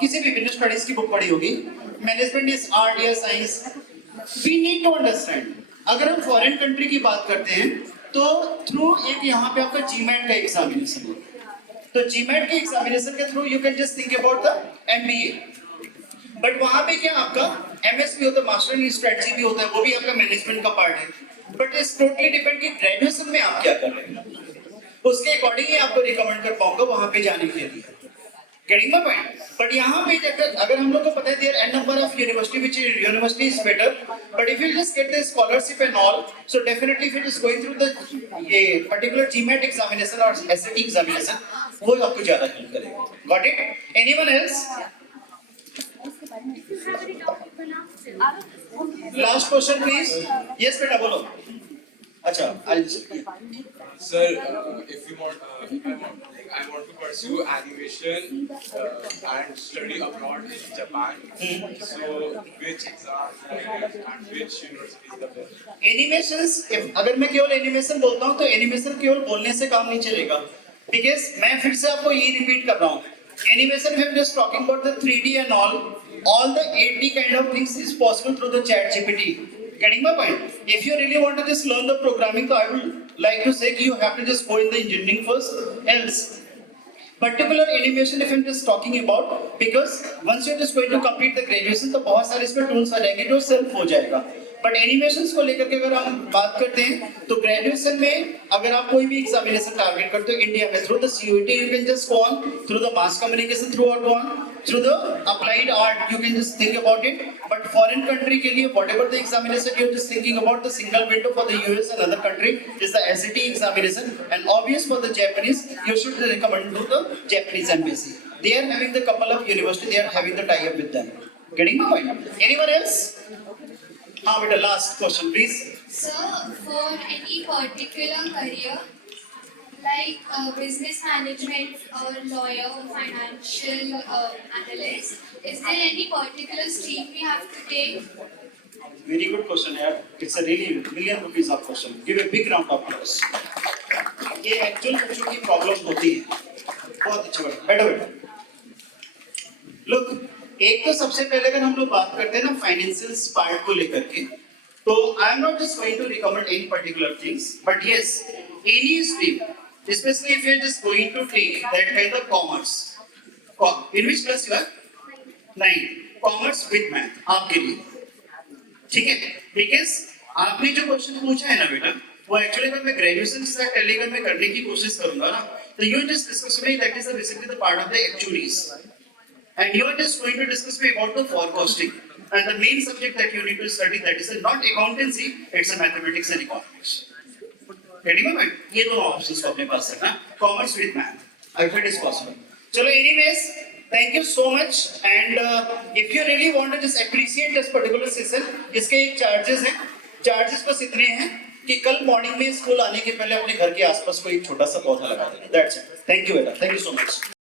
किसी भी business studies की बुक पढ़ी होगी, मैनेजमेंट इज आर्ट या science, we need to understand. अगर हम फॉरेन कंट्री की बात करते हैं तो थ्रू एक यहाँ पे आपका जीमैट का एग्जामिनेशन होता है, तो जीमैट के एग्जामिनेशन के through you can just think about the MBA. But वहां पे क्या आपका एमएस भी होता है, मास्टर इन स्ट्रेटजी भी होता है, वो भी आपका मैनेजमेंट का पार्ट है। बट इट्स टोटली डिपेंड कि ग्रेजुएशन में आप क्या कर रहे हैं, उसके अकॉर्डिंग ही आपको रिकमेंड कर पाऊंगा वहां पे जाने के लिए। Getting my point? बट यहाँ पे अगर हम लोग को पता है there an number of university which university is better, but if you just get the scholarship and all, so definitely if it is going through the ये पर्टिकुलर जीमैट एग्जामिनेशन और एसएटी एग्जामिनेशन, वो आपको ज्यादा help करेगा। Got it? Anyone else? Last question please. Yes बेटा बोलो। अच्छा, Sir, if you want, I want to pursue animation and study abroad in Japan. So, which exams and which university is the best? Animations, अगर मैं केवल एनिमेशन बोलता हूँ तो एनिमेशन केवल बोलने से काम नहीं चलेगा, बिकॉज मैं फिर से आपको ये रिपीट कर रहा हूँ, animation we are just talking about the 3D and all the 8D kind of things is possible through the chat GPT. Getting my point? If you really want to just learn the programming, so I would like to say you have to just go in the engineering first. Else, particular animation if I'm just talking about, because once you're just going to complete the graduation, तो बहुत सारे इसमें tools आ जाएंगे जो self हो जाएगा। But animations को लेकर के अगर हम बात करते हैं तो ग्रेजुएशन में अगर आप कोई भी एग्जामिनेशन टारगेट करते हो इंडिया में, through the CUET you can just go on, through the mass communication through out go on, through the applied art you can just think about it. But foreign country के लिए whatever the examination you're just thinking about, the single window for the US and other country is the SAT examination, and obvious for the Japanese you should recommend to the Japanese embassy. They are having the couple of university, they are having the tie up with them. Getting the point? Anyone else? With the last question please. Sir, for any particular career like business management or lawyer or financial analyst, is there any particular stream we have to take? Very good question yaar, it's a really million rupees of question. Give a big round of applause. ये एक्चुअल बच्चों की प्रॉब्लम होती है, बहुत अच्छा बैठो बैठो। लुक, एक तो सबसे पहले अगर हम लोग बात करते हैं ना फाइनेंशियल पार्ट को लेकर के, तो I am not just going to recommend any particular things, but yes any stream, especially if you're just going to take that kind of commerce. In which class you are? 9. Commerce with math आपके लिए, ठीक है? Because आपने जो क्वेश्चन पूछा है ना बेटा, वो एक्चुअली अगर मैं ग्रेजुएशन से पहले अगर मैं करने की कोशिश करूंगा ना, तो you just discuss me that is basically the part of the actuaries, and you are just going to discuss me about the forecasting, and the main subject that you need to study that is not accountancy, it's a mathematics and economics. ये दोनों ऑप्शंस को अपने पास रखना, commerce with math, if it is possible. चलो anyways, thank you so much, and if you really want to just appreciate this particular session, इसके एक चार्जेस हैं, चार्जेस बस इतने हैं कि कल मॉर्निंग में स्कूल आने के पहले अपने घर के आसपास कोई छोटा सा पौधा लगा देना, दैट्स इट। थैंक यू बेटा, थैंक यू सो मच।